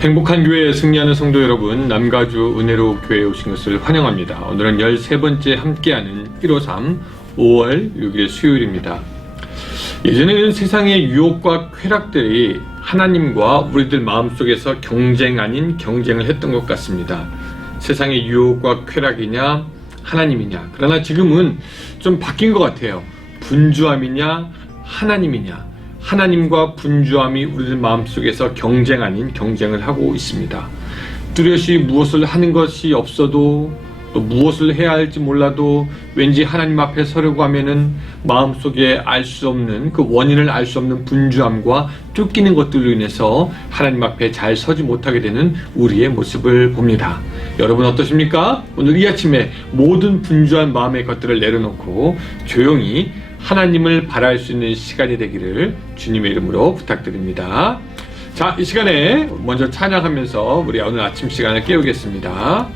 행복한 교회에 승리하는 성도 여러분, 남가주 은혜로 교회에 오신 것을 환영합니다. 오늘은 13번째 함께하는 153 5월 6일 수요일입니다. 예전에는 세상의 유혹과 쾌락들이 하나님과 우리들 마음속에서 경쟁 아닌 경쟁을 했던 것 같습니다. 세상의 유혹과 쾌락이냐 하나님이냐. 그러나 지금은 좀 바뀐 것 같아요. 분주함이냐 하나님이냐. 하나님과 분주함이 우리들 마음속에서 경쟁 아닌 경쟁을 하고 있습니다. 뚜렷이 무엇을 하는 것이 없어도 또 무엇을 해야 할지 몰라도 왠지 하나님 앞에 서려고 하면은 마음속에 알 수 없는 그 원인을 알 수 없는 분주함과 쫓기는 것들로 인해서 하나님 앞에 잘 서지 못하게 되는 우리의 모습을 봅니다. 여러분 어떠십니까? 오늘 이 아침에 모든 분주한 마음의 것들을 내려놓고 조용히 하나님을 바라볼 수 있는 시간이 되기를 주님의 이름으로 부탁드립니다. 자, 이 시간에 먼저 찬양하면서 우리 오늘 아침 시간을 깨우겠습니다.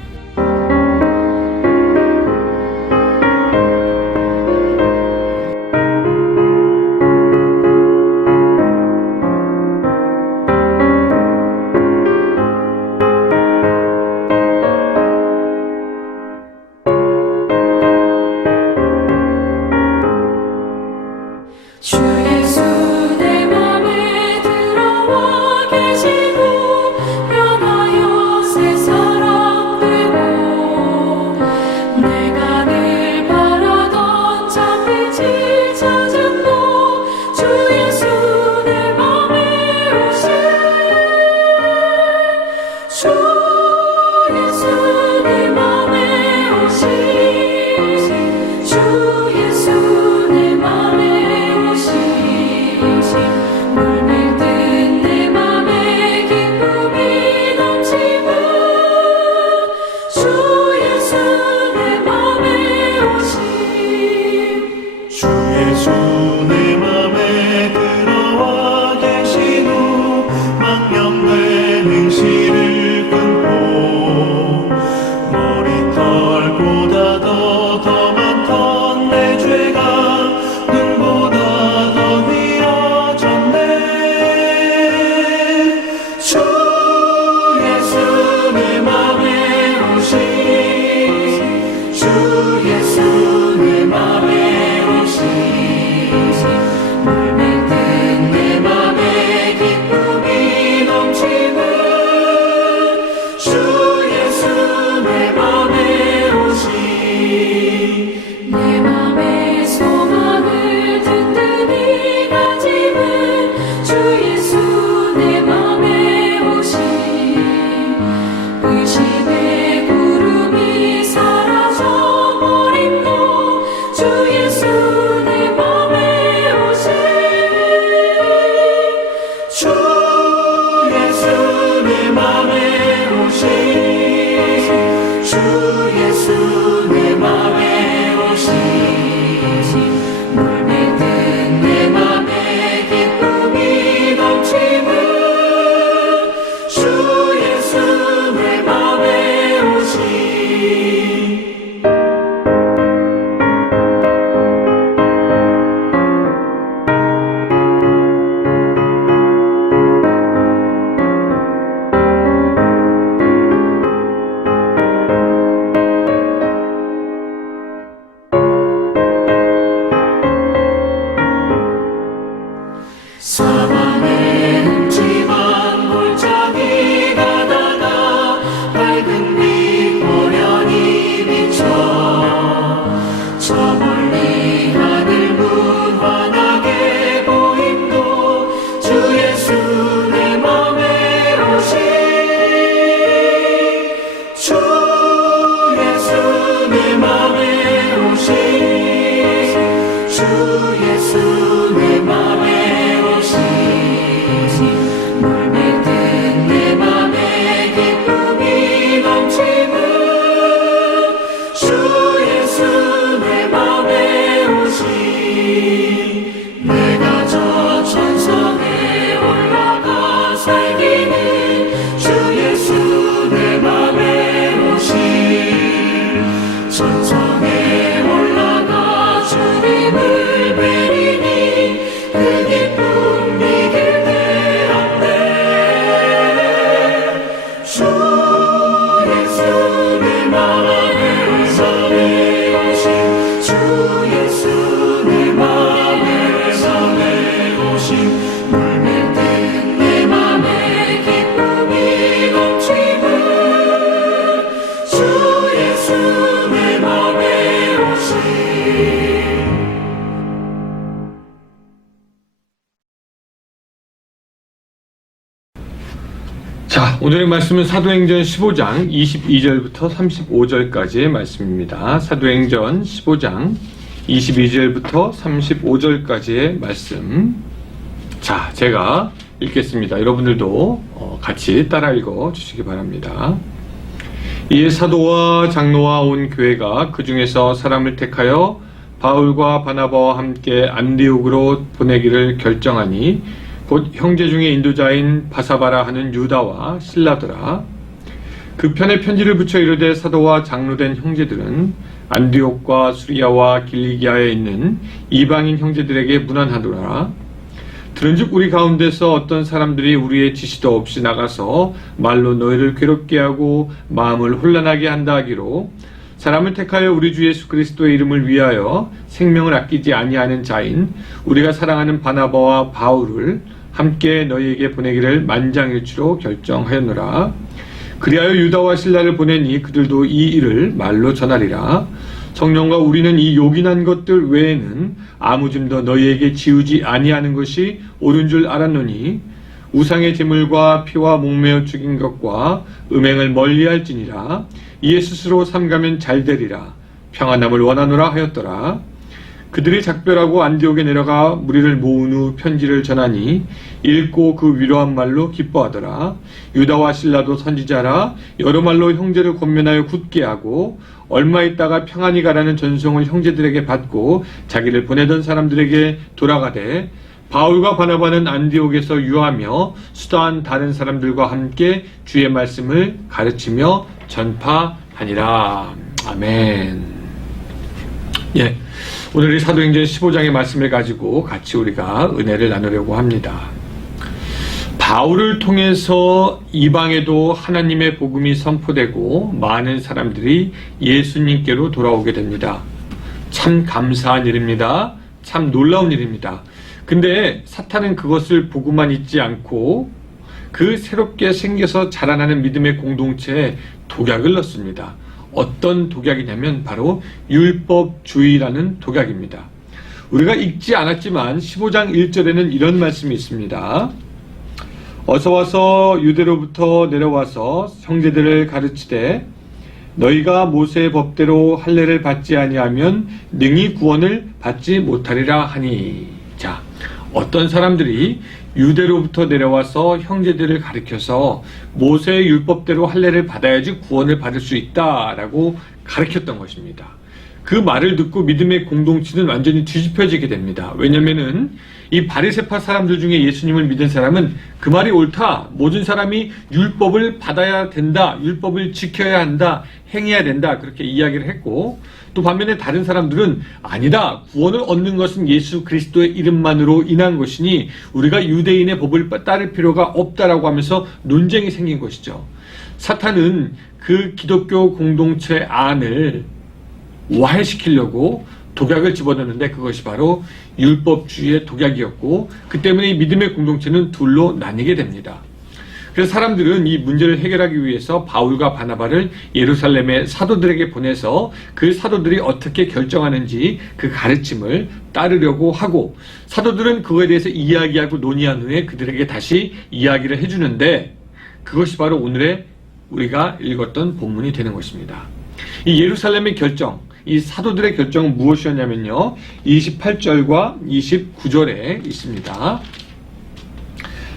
천성에 올라가 주님을 자, 오늘의 말씀은 사도행전 15장 22절부터 35절까지의 말씀입니다. 사도행전 15장 22절부터 35절까지의 말씀. 자, 제가 읽겠습니다. 여러분들도 같이 따라 읽어 주시기 바랍니다. 이에 사도와 장로와 온 교회가 그 중에서 사람을 택하여 바울과 바나바와 함께 안디옥으로 보내기를 결정하니 곧 형제 중에 인도자인 바사바라 하는 유다와 실라더라. 그 편에 편지를 붙여 이르되 사도와 장로된 형제들은 안디옥과 수리아와 길리기아에 있는 이방인 형제들에게 문안하노라. 들은즉 우리 가운데서 어떤 사람들이 우리의 지시도 없이 나가서 말로 너희를 괴롭게 하고 마음을 혼란하게 한다 하기로 사람을 택하여 우리 주 예수 그리스도의 이름을 위하여 생명을 아끼지 아니하는 자인 우리가 사랑하는 바나바와 바울을 함께 너희에게 보내기를 만장일치로 결정하였노라. 그리하여 유다와 실라를 보내니 그들도 이 일을 말로 전하리라. 성령과 우리는 이 요긴한 것들 외에는 아무 짐도 너희에게 지우지 아니하는 것이 옳은 줄 알았노니 우상의 제물과 피와 목매어 죽인 것과 음행을 멀리할지니라. 이에 스스로 삼가면 잘되리라. 평안함을 원하노라 하였더라. 그들이 작별하고 안디옥에 내려가 무리를 모은 후 편지를 전하니 읽고 그 위로한 말로 기뻐하더라. 유다와 실라도 선지자라. 여러 말로 형제를 권면하여 굳게 하고 얼마 있다가 평안히 가라는 전송을 형제들에게 받고 자기를 보내던 사람들에게 돌아가되 바울과 바나바는 안디옥에서 유하며 수다한 다른 사람들과 함께 주의 말씀을 가르치며 전파하니라. 아멘. 예, 오늘 이 사도행전 15장의 말씀을 가지고 같이 우리가 은혜를 나누려고 합니다. 바울을 통해서 이방에도 하나님의 복음이 선포되고 많은 사람들이 예수님께로 돌아오게 됩니다. 참 감사한 일입니다. 참 놀라운 일입니다. 근데 사탄은 그것을 보고만 있지 않고 그 새롭게 생겨서 자라나는 믿음의 공동체에 독약을 넣습니다. 어떤 독약이냐면 바로 율법주의라는 독약입니다. 우리가 읽지 않았지만 15장 1절에는 이런 말씀이 있습니다. 어서 와서 유대로부터 내려와서 형제들을 가르치되 너희가 모세의 법대로 할례를 받지 아니하면 능히 구원을 받지 못하리라 하니. 자, 어떤 사람들이 유대로부터 내려와서 형제들을 가르쳐서 모세의 율법대로 할례를 받아야지 구원을 받을 수 있다라고 가르쳤던 것입니다. 그 말을 듣고 믿음의 공동체는 완전히 뒤집혀지게 됩니다. 왜냐면은 이 바리새파 사람들 중에 예수님을 믿은 사람은 그 말이 옳다. 모든 사람이 율법을 받아야 된다. 율법을 지켜야 한다. 행해야 된다. 그렇게 이야기를 했고, 또 반면에 다른 사람들은 아니다. 구원을 얻는 것은 예수 그리스도의 이름만으로 인한 것이니 우리가 유대인의 법을 따를 필요가 없다라고 하면서 논쟁이 생긴 것이죠. 사탄은 그 기독교 공동체 안을 와해시키려고 독약을 집어넣는데 그것이 바로 율법주의의 독약이었고, 그 때문에 이 믿음의 공동체는 둘로 나뉘게 됩니다. 그래서 사람들은 이 문제를 해결하기 위해서 바울과 바나바를 예루살렘의 사도들에게 보내서 그 사도들이 어떻게 결정하는지 그 가르침을 따르려고 하고, 사도들은 그거에 대해서 이야기하고 논의한 후에 그들에게 다시 이야기를 해주는데, 그것이 바로 오늘의 우리가 읽었던 본문이 되는 것입니다. 이 예루살렘의 결정, 이 사도들의 결정은 무엇이었냐면요, 28절과 29절에 있습니다.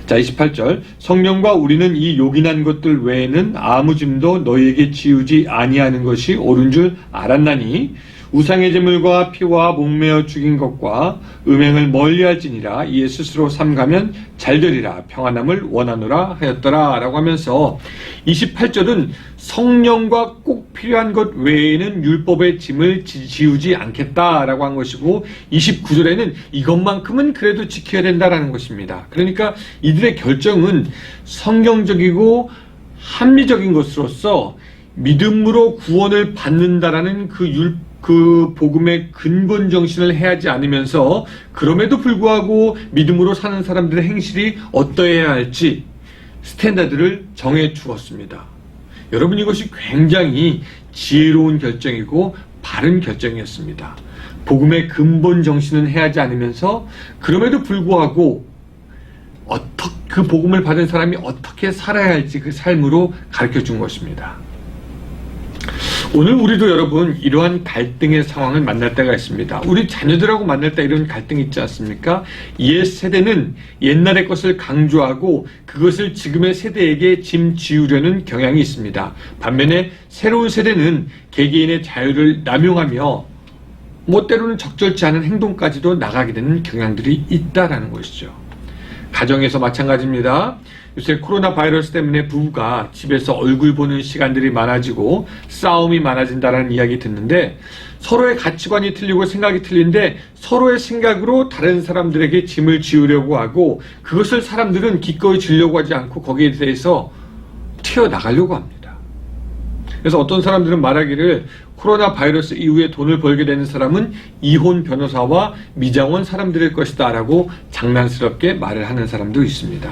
자, 28절. 성령과 우리는 이 요긴한 것들 외에는 아무 짐도 너희에게 지우지 아니하는 것이 옳은 줄 알았나니 우상의 제물과 피와 목매어 죽인 것과 음행을 멀리할지니라. 이에 스스로 삼가면 잘되리라. 평안함을 원하노라 하였더라 라고 하면서 28절은 성령과 꼭 필요한 것 외에는 율법의 짐을 지우지 않겠다라고 한 것이고, 29절에는 이것만큼은 그래도 지켜야 된다라는 것입니다. 그러니까 이들의 결정은 성경적이고 합리적인 것으로서 믿음으로 구원을 받는다라는 그 복음의 근본 정신을 해하지 않으면서, 그럼에도 불구하고 믿음으로 사는 사람들의 행실이 어떠해야 할지 스탠다드를 정해 주었습니다. 여러분, 이것이 굉장히 지혜로운 결정이고 바른 결정이었습니다. 복음의 근본 정신은 해하지 않으면서 그럼에도 불구하고 그 복음을 받은 사람이 어떻게 살아야 할지 그 삶으로 가르쳐 준 것입니다. 오늘 우리도 여러분 이러한 갈등의 상황을 만날 때가 있습니다. 우리 자녀들하고 만날 때 이런 갈등이 있지 않습니까? 옛 세대는 옛날의 것을 강조하고 그것을 지금의 세대에게 짐지우려는 경향이 있습니다. 반면에 새로운 세대는 개개인의 자유를 남용하며 때로는 적절치 않은 행동까지도 나가게 되는 경향들이 있다라는 것이죠. 가정에서 마찬가지입니다. 요새 코로나 바이러스 때문에 부부가 집에서 얼굴 보는 시간들이 많아지고 싸움이 많아진다는 이야기 듣는데 서로의 가치관이 틀리고 생각이 틀린데 서로의 생각으로 다른 사람들에게 짐을 지우려고 하고 그것을 사람들은 기꺼이 지려고 하지 않고 거기에 대해서 튀어나가려고 합니다. 그래서 어떤 사람들은 말하기를 코로나 바이러스 이후에 돈을 벌게 되는 사람은 이혼 변호사와 미장원 사람들일 것이다 라고 장난스럽게 말을 하는 사람도 있습니다.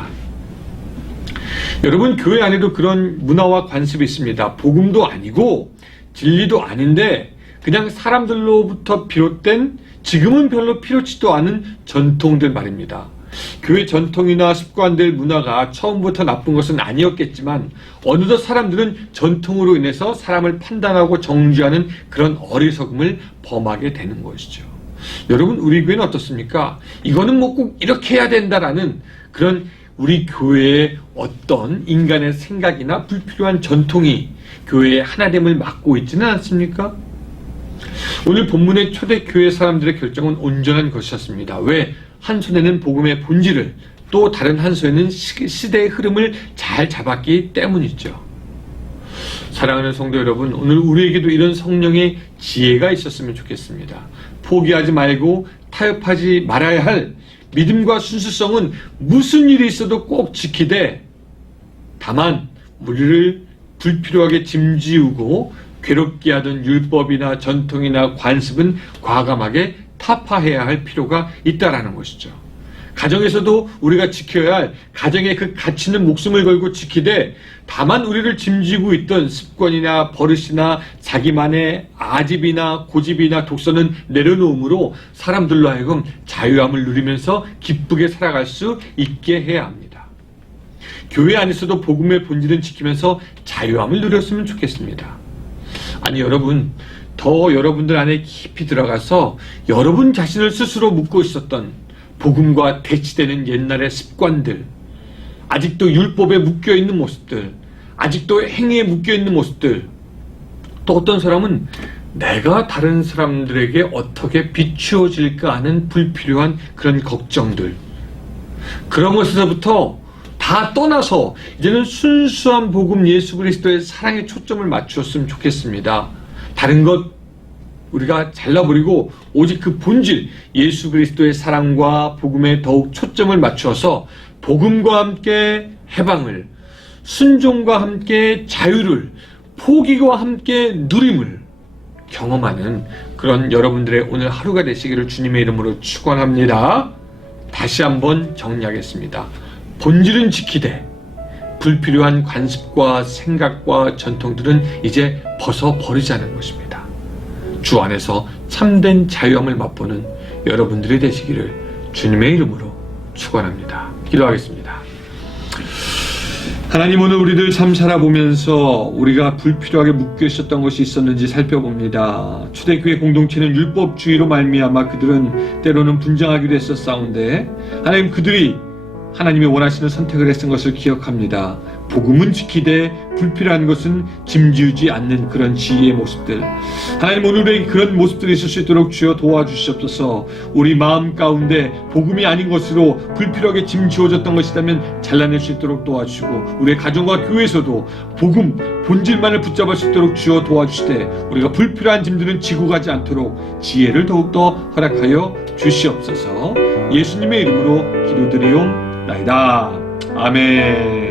여러분, 교회 안에도 그런 문화와 관습이 있습니다. 복음도 아니고 진리도 아닌데 그냥 사람들로부터 비롯된 지금은 별로 필요치도 않은 전통들 말입니다. 교회 전통이나 습관들, 문화가 처음부터 나쁜 것은 아니었겠지만 어느덧 사람들은 전통으로 인해서 사람을 판단하고 정죄하는 그런 어리석음을 범하게 되는 것이죠. 여러분, 우리 교회는 어떻습니까? 이거는 꼭 이렇게 해야 된다라는 그런 우리 교회의 어떤 인간의 생각이나 불필요한 전통이 교회의 하나됨을 막고 있지는 않습니까? 오늘 본문의 초대교회 사람들의 결정은 온전한 것이었습니다. 왜? 한 손에는 복음의 본질을, 또 다른 한 손에는 시대의 흐름을 잘 잡았기 때문이죠. 사랑하는 성도 여러분, 오늘 우리에게도 이런 성령의 지혜가 있었으면 좋겠습니다. 포기하지 말고 타협하지 말아야 할 믿음과 순수성은 무슨 일이 있어도 꼭 지키되, 다만 우리를 불필요하게 짐지우고 괴롭게 하던 율법이나 전통이나 관습은 과감하게 타파해야 할 필요가 있다라는 것이죠. 가정에서도 우리가 지켜야 할 가정의 그 가치는 목숨을 걸고 지키되, 다만 우리를 짐지고 있던 습관이나 버릇이나 자기만의 아집이나 고집이나 독선은 내려놓음으로 사람들로 하여금 자유함을 누리면서 기쁘게 살아갈 수 있게 해야 합니다. 교회 안에서도 복음의 본질은 지키면서 자유함을 누렸으면 좋겠습니다. 아니 여러분, 더 여러분들 안에 깊이 들어가서 여러분 자신을 스스로 묻고 있었던 복음과 대치되는 옛날의 습관들, 아직도 율법에 묶여있는 모습들, 아직도 행위에 묶여있는 모습들, 또 어떤 사람은 내가 다른 사람들에게 어떻게 비추어질까 하는 불필요한 그런 걱정들, 그런 것에서부터 다 떠나서 이제는 순수한 복음 예수 그리스도의 사랑에 초점을 맞추었으면 좋겠습니다. 다른 것 우리가 잘라버리고 오직 그 본질 예수 그리스도의 사랑과 복음에 더욱 초점을 맞추어서 복음과 함께 해방을, 순종과 함께 자유를, 포기와 함께 누림을 경험하는 그런 여러분들의 오늘 하루가 되시기를 주님의 이름으로 축원합니다. 다시 한번 정리하겠습니다. 본질은 지키되 불필요한 관습과 생각과 전통들은 이제 벗어버리자는 것입니다. 주 안에서 참된 자유함을 맛보는 여러분들이 되시기를 주님의 이름으로 축원합니다. 기도하겠습니다. 하나님, 오늘 우리들 참 살아보면서 우리가 불필요하게 묶여 있었던 것이 있었는지 살펴봅니다. 초대교회 공동체는 율법주의로 말미암아 그들은 때로는 분쟁하기도 했었사온데, 하나님, 그들이 하나님이 원하시는 선택을 했은 것을 기억합니다. 복음은 지키되 불필요한 것은 짐지우지 않는 그런 지혜의 모습들, 하나님, 오늘의 그런 모습들이 있을 수 있도록 주여 도와주시옵소서. 우리 마음 가운데 복음이 아닌 것으로 불필요하게 짐지워졌던 것이라면 잘라낼 수 있도록 도와주시고, 우리의 가정과 교회에서도 복음 본질만을 붙잡을 수 있도록 주여 도와주시되, 우리가 불필요한 짐들은 지고 가지 않도록 지혜를 더욱더 허락하여 주시옵소서. 예수님의 이름으로 기도드리옵나이다. 아멘.